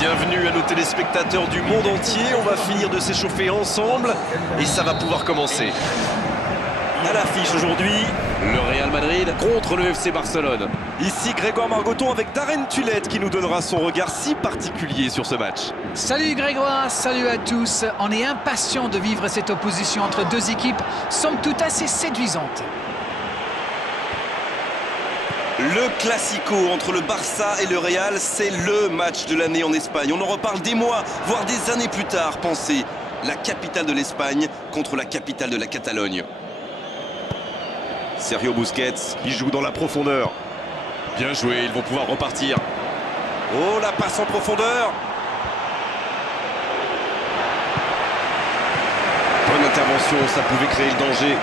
Bienvenue à nos téléspectateurs du monde entier. On va finir de s'échauffer ensemble et ça va pouvoir commencer. À l'affiche aujourd'hui, Le Real Madrid contre le FC Barcelone. ici Grégoire Margoton avec Darren Tulette qui nous donnera son regard si particulier sur ce match. Salut Grégoire, salut à tous. On est impatient de vivre cette opposition entre deux équipes, somme toute assez séduisante. Le Classico entre le Barça et le Real, c'est le match de l'année en Espagne. On en reparle des mois, voire des années plus tard. Pensez, la capitale de l'Espagne contre la capitale de la Catalogne. Sergio Busquets, Il joue dans la profondeur. Bien joué, ils vont pouvoir repartir. oh la passe en profondeur. Bonne intervention, ça pouvait créer le danger.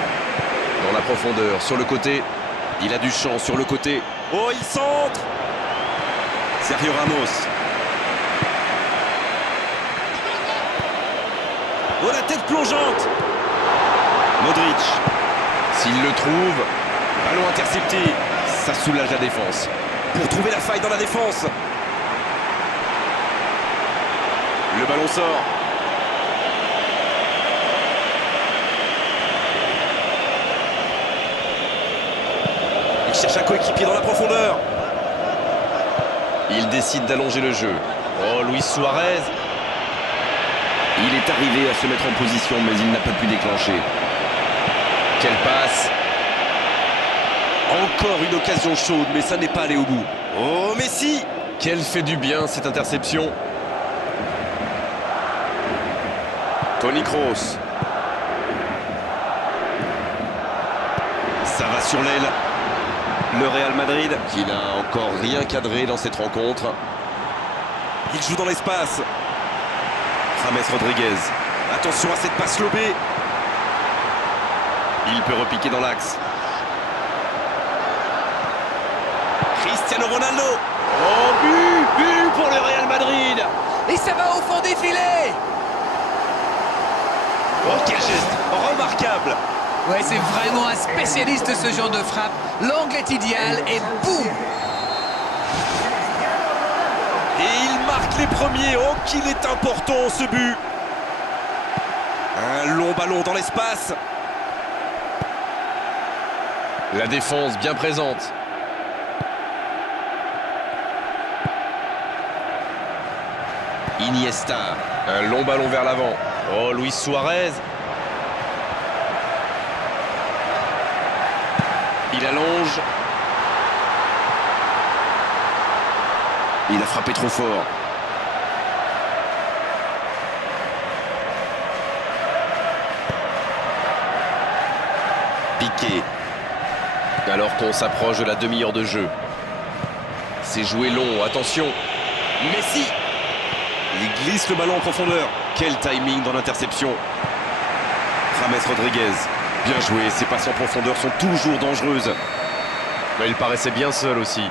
Dans la profondeur, sur le côté. Il a du champ sur le côté. Oh, il centre. Sergio Ramos. Oh, la tête plongeante. Modric. S'il le trouve, ballon intercepté. Ça soulage la défense. Pour trouver la faille dans la défense. Le ballon sort. Il cherche un coéquipier dans la profondeur. Il décide d'allonger le jeu. Oh, Luis Suarez. Il est arrivé à se mettre en position, mais il n'a pas pu déclencher. Quelle passe! Encore une occasion chaude, mais ça n'est pas allé au bout. Oh, Messi. Quelle fait du bien cette interception! Toni Kroos. Ça va sur l'aile. Le Real Madrid, Qui n'a encore rien cadré dans cette rencontre. il joue dans l'espace. James Rodriguez. Attention à cette passe lobée. Il peut repiquer dans l'axe. Cristiano Ronaldo. Oh, but pour le Real Madrid! Et ça va au fond des filets. Oh, quel geste remarquable. Ouais, c'est vraiment un spécialiste de ce genre de frappe. L'angle est idéal et boum. Et il marque les premiers. Oh, qu'il est important ce but. Un long ballon dans l'espace. La défense bien présente. Iniesta. Un long ballon vers l'avant. Oh, Luis Suarez. Il allonge. Il a frappé trop fort. Piqué. Alors qu'on s'approche de la demi-heure de jeu. C'est joué long, attention. Messi. Il glisse le ballon en profondeur. Quel timing dans l'interception. James Rodriguez. Bien joué, ces passes en profondeur sont toujours dangereuses. Mais il paraissait bien seul aussi.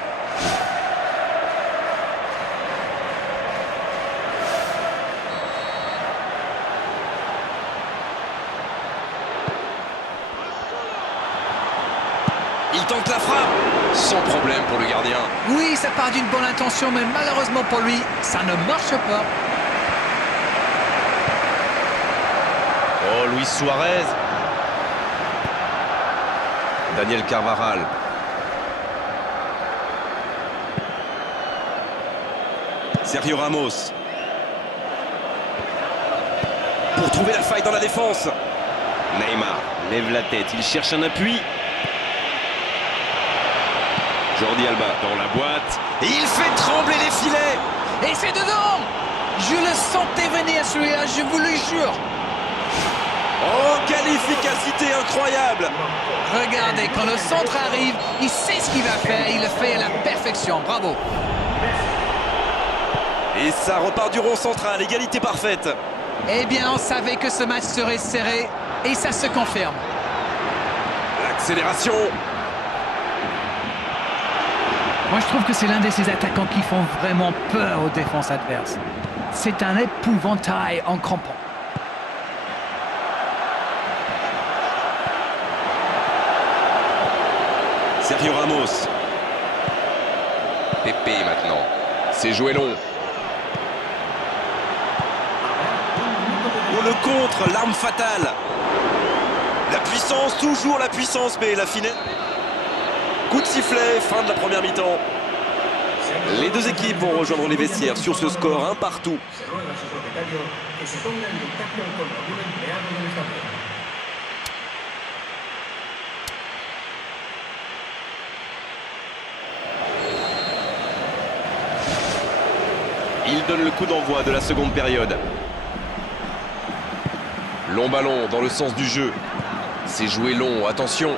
Il tente la frappe. Sans problème pour le gardien. Oui, ça part d'une bonne intention, mais malheureusement pour lui, ça ne marche pas. Oh, Luis Suarez. Daniel Carvajal. Sergio Ramos. Pour trouver la faille dans la défense. Neymar lève la tête, il cherche un appui. Jordi Alba dans la boîte. Et il fait trembler les filets. Et c'est dedans. Je le sentais venir celui-là, je vous le jure. Oh, quelle efficacité incroyable. Regardez, quand le centre arrive, il sait ce qu'il va faire, il le fait à la perfection. Bravo. Et ça repart du rond central, égalité parfaite. Eh bien, on savait que ce match serait serré, et ça se confirme. L'accélération. Moi, je trouve que c'est l'un de ces attaquants qui font vraiment peur aux défenses adverses. C'est un épouvantail en crampon. Sergio Ramos. Pépé maintenant. C'est joué long. le contre, l'arme fatale. La puissance, toujours la puissance, mais la finesse. Coup de sifflet, fin de la première mi-temps. Les deux équipes vont rejoindre les vestiaires sur ce score 1 partout. Il donne le coup d'envoi de la seconde période. Long ballon dans le sens du jeu. C'est joué long, attention.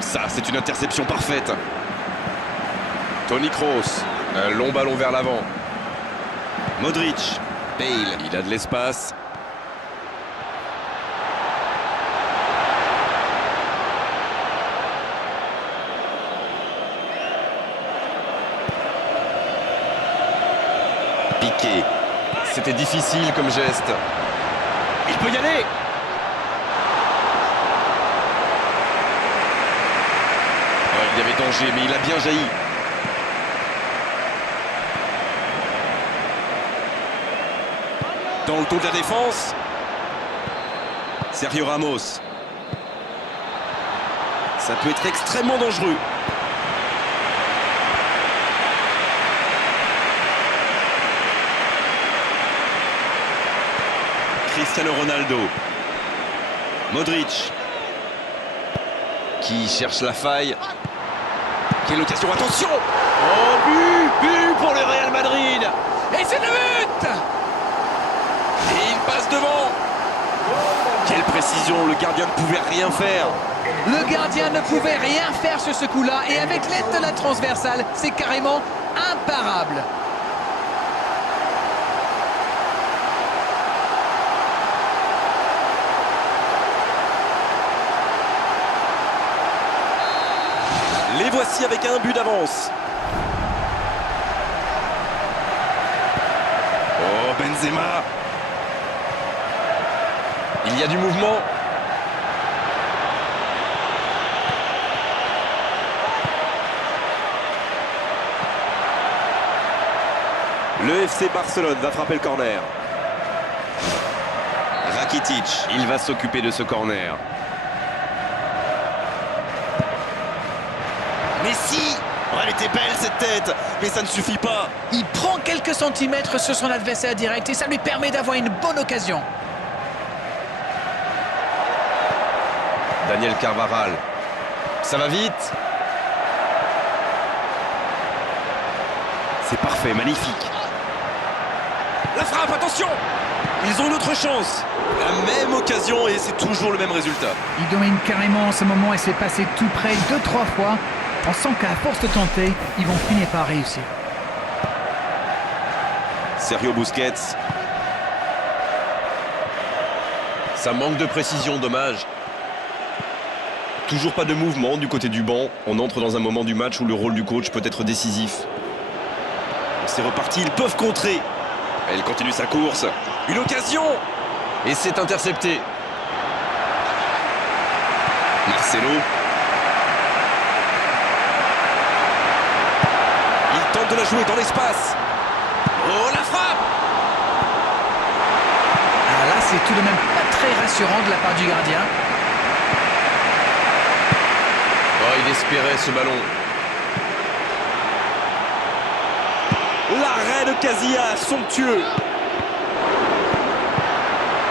Ça, c'est une interception parfaite. Toni Kroos, un long ballon vers l'avant. Modric, Bale, il a de l'espace. Piqué. C'était difficile comme geste. Il peut y aller. Oh, il y avait danger, mais il a bien jailli. Dans le dos de la défense. Sergio Ramos. Ça peut être extrêmement dangereux. Cristiano Ronaldo. Modric. Qui cherche la faille. Quelle occasion, attention! Oh, but pour le Real Madrid! Et c'est le but! Et il passe devant. Quelle précision, le gardien ne pouvait rien faire. Le gardien ne pouvait rien faire sur ce coup-là et avec l'aide de la transversale, c'est carrément imparable. Les voici avec un but d'avance. Oh, Benzema. Il y a du mouvement. Le FC Barcelone va frapper le corner. Rakitic, il va s'occuper de ce corner. Messi! Oh, elle était belle cette tête, mais ça ne suffit pas. Il prend quelques centimètres sur son adversaire direct et ça lui permet d'avoir une bonne occasion. Daniel Carvajal. Ça va vite. C'est parfait, magnifique. La frappe, attention! Ils ont une autre chance. La même occasion et c'est toujours le même résultat. Il domine carrément en ce moment et c'est passé tout près 2-3 fois. On sent qu'à force de tenter, ils vont finir par réussir. Sergio Busquets. Ça manque de précision, dommage. Toujours pas de mouvement du côté du banc. On entre dans un moment du match où le rôle du coach peut être décisif. C'est reparti, ils peuvent contrer. Elle continue sa course. Une occasion! Et c'est intercepté. Marcelo. Il tente de la jouer dans l'espace. Oh, la frappe! Ah là, c'est tout de même pas très rassurant de la part du gardien. Oh, il espérait ce ballon. L'arrêt de Casillas, somptueux.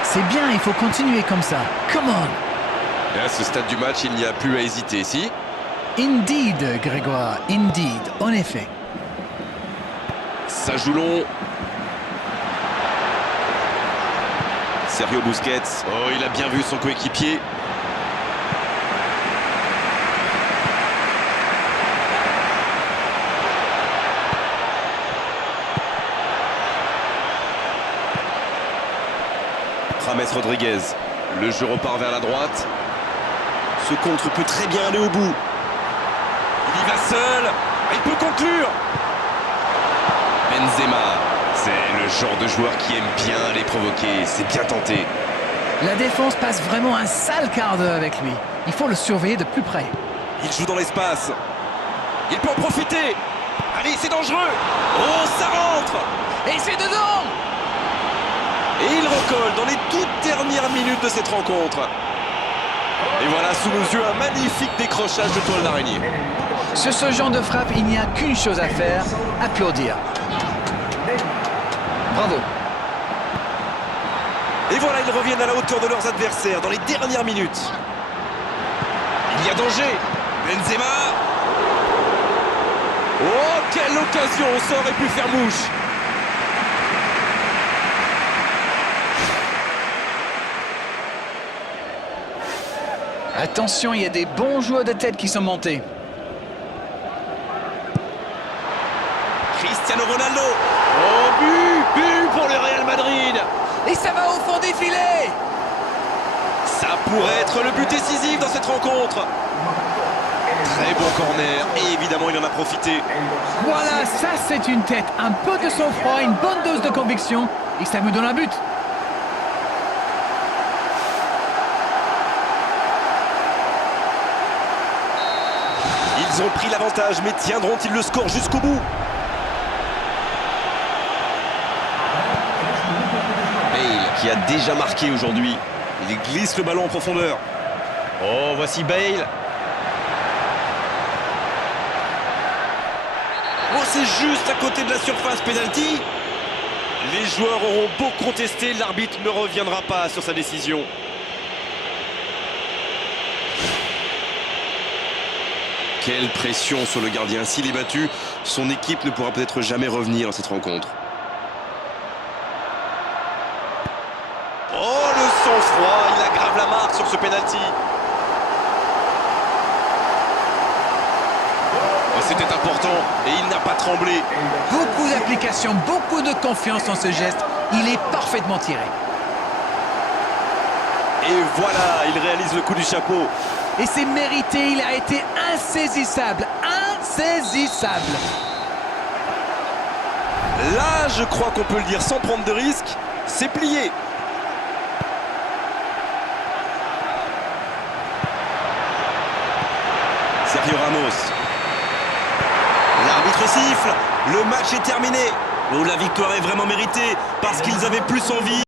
C'est bien, il faut continuer comme ça. Come on! Et à ce stade du match, il n'y a plus à hésiter, si? Indeed, Grégoire, indeed, en effet. Ça joue long. Sergio Busquets. Oh, il a bien vu son coéquipier. James Rodriguez. Le jeu repart vers la droite. Ce contre peut très bien aller au bout. Il y va seul. Il peut conclure. Benzema. C'est le genre de joueur qui aime bien les provoquer. C'est bien tenté. La défense passe vraiment un sale quart d'heure avec lui. Il faut le surveiller de plus près. Il joue dans l'espace. Il peut en profiter. Allez, c'est dangereux. Oh, ça rentre. Et c'est dedans! Et il recolle dans les toutes dernières minutes de cette rencontre. Et voilà sous nos yeux un magnifique décrochage de toile d'araignée. Sur ce genre de frappe, il n'y a qu'une chose à faire, applaudir. Bravo. Et voilà, ils reviennent à la hauteur de leurs adversaires dans les dernières minutes. Il y a danger. Benzema. Oh, quelle occasion, ça aurait pu faire mouche. Attention, il y a des bons joueurs de tête qui sont montés. Cristiano Ronaldo. Oh, but pour le Real Madrid. Et ça va au fond des filets. Ça pourrait être le but décisif dans cette rencontre. Très bon corner et évidemment il en a profité. Voilà, ça c'est une tête. Un peu de sang-froid, une bonne dose de conviction. Et ça me donne un but. Ils ont pris l'avantage, mais tiendront-ils le score jusqu'au bout? Bale qui a déjà marqué aujourd'hui. Il glisse le ballon en profondeur. Oh, voici Bale. Oh, c'est juste à côté de la surface penalty. Les joueurs auront beau contester, l'arbitre ne reviendra pas sur sa décision. Quelle pression sur le gardien. S'il est battu, son équipe ne pourra peut-être jamais revenir dans cette rencontre. Oh, le sang-froid, il aggrave la marque sur ce penalty. Oh, c'était important et il n'a pas tremblé. Beaucoup d'application, beaucoup de confiance dans ce geste. Il est parfaitement tiré. Et voilà, il réalise le coup du chapeau. Et c'est mérité, il a été insaisissable. Insaisissable. Là, je crois qu'on peut le dire sans prendre de risque, c'est plié. Sergio Ramos. L'arbitre siffle, le match est terminé. Oh, la victoire est vraiment méritée parce qu'ils avaient plus envie.